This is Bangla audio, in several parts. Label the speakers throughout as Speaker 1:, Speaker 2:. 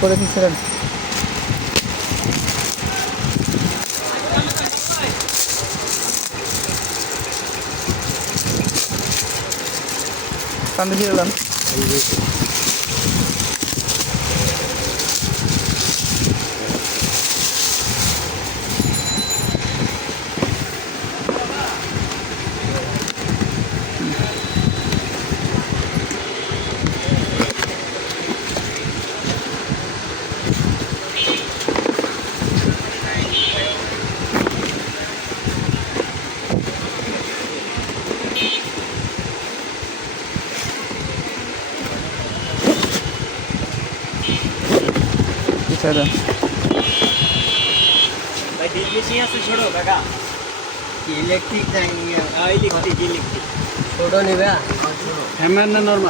Speaker 1: করে দিচ্ছিলেন কান্দে দিয়ে দিলাম পিছিয়ে দেন
Speaker 2: ভাই দিল মেশিন আছে ছোট কাকা
Speaker 3: ইলেকট্রিক যায়নি
Speaker 2: ইলেকট্রিক ইলেকট্রিক
Speaker 3: ছোট নিবে
Speaker 2: হ্যামার না নরমাল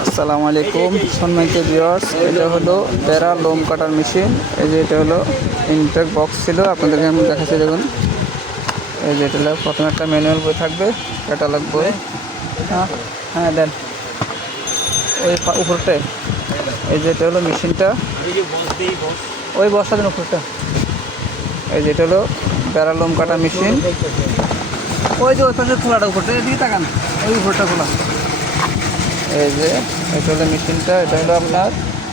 Speaker 1: আসসালামু আলাইকুম সম্মানিত ভিউয়ার্স এটা হলো বেড়া লোম কাটার মেশিন এই যে এটা হলো ইনটেক বক্স ছিল আপনাদেরকে আমি দেখাচ্ছি দেখুন। এই যে এটা হলো প্রথমে একটা ম্যানুয়াল বই থাকবে ক্যাটালগ বই। হ্যাঁ হ্যাঁ দেন। ওই পা- উপরটায় এই যে এটা হলো মেশিনটা ওই বস্তা দেন উপরটা এই যে এটা হলো বেড়া লোম কাটা মেশিন। ওই যে ওই পাশে খোলাটা উপরটা এদিকে তাকান। ওই উপরটা খোলা। এই যে এটা হলো মেশিনটা এটা হলো আপনার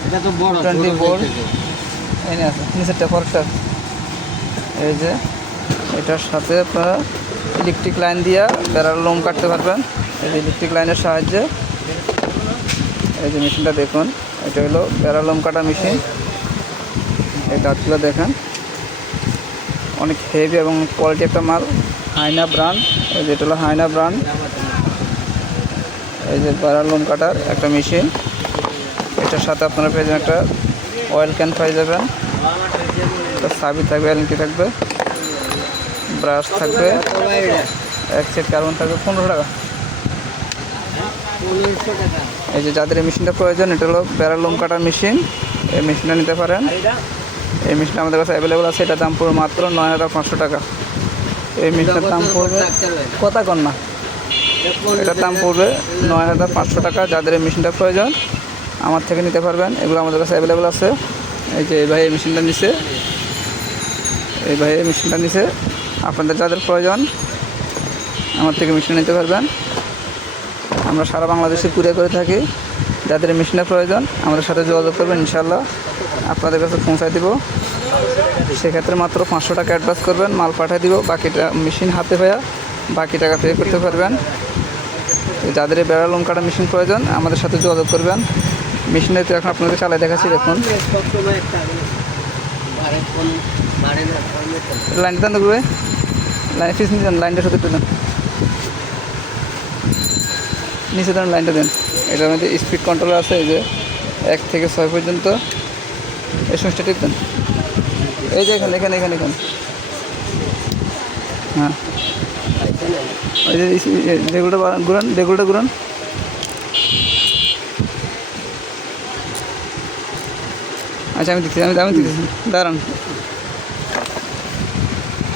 Speaker 3: এটা তো বড়
Speaker 1: 20 volt। এই নিয়ে আছে নিচেরটা পরটা এই যে এটার সাথে আপনারা ইলেকট্রিক লাইন দিয়ে বেড়ার লোম কাটতে পারবেন। এই যে ইলেকট্রিক লাইনের সাহায্যে। এই যে মেশিনটা দেখুন এটা হলো বেড়ার লোম কাটা মেশিন। এই দাঁতগুলো দেখেন। অনেক হেভি এবং কোয়ালিটি একটা মাল। হাইনা ব্রান্ড এই যে এটা হলো হাইনা ব্রান্ড এই যে বেড়ার লোম কাটার একটা মেশিন। এটার সাথে আপনারা পেয়ে একটা অয়েল ক্যান পেয়ে যাবেন। সাবি থাকবে এলকি থাকবে, ব্রাশ থাকবে, এক সেট কার্বন থাকবে পনেরো টাকা। এই যে যাদের এই মেশিনটা প্রয়োজন, এটা হলো বেড়ার লোম কাটার মেশিন। এই মেশিনটা নিতে পারেন। এই মেশিনটা আমাদের কাছে অ্যাভেলেবল আছে। এটার দাম পড়বে মাত্র নয় হাজার পাঁচশো টাকা। এই মেশিনটার দাম পড়বে কথা কন না এটার দাম পড়বে নয় হাজার পাঁচশো টাকা। যাদের এই মেশিনটা প্রয়োজন আমার থেকে নিতে পারবেন। এগুলো আমাদের কাছে অ্যাভেলেবল আছে। এই যে এই ভাই এই মেশিনটা নিছে। এই ভাই এই মেশিনটা নিছে। আপনাদের যাদের প্রয়োজন আমার থেকে মেশিন নিতে পারবেন। আমরা সারা বাংলাদেশে কুরিয়ার করে থাকি। যাদের মেশিনের প্রয়োজন আমাদের সাথে যোগাযোগ করবেন ইনশাল্লাহ আপনাদের কাছে পৌঁছায় দিব। সেক্ষেত্রে মাত্র পাঁচশো টাকা অ্যাডভান্স করবেন, মাল পাঠিয়ে দিব, বাকিটা মেশিন হাতে পায়া বাকি টাকা পে করতে পারবেন। যাদের বেড়া লোম কাটা মেশিন প্রয়োজন, আমাদের সাথে যোগাযোগ করবেন। মেশিনের তো এখন আপনাদের চালাই দেখাচ্ছি, দেখুন। লাইনটা দেন দেখবে লাইন ফিস নিয়ে দেন লাইনটা একটু দেন নিচে দেন লাইনটা দেন। এটার মধ্যে স্পিড কন্ট্রোল আছে, এই যে এক থেকে ছয় পর্যন্ত। এই সুইচটা টিপ দেন। এই যে এখানে এখানে এখানে এখানে। হ্যাঁ। ওই যে রেগুলটা ঘুরান রেগুলটা ঘুরান। আচ্ছা আমি দেখছি আমি আমি দেখছি দাঁড়ান।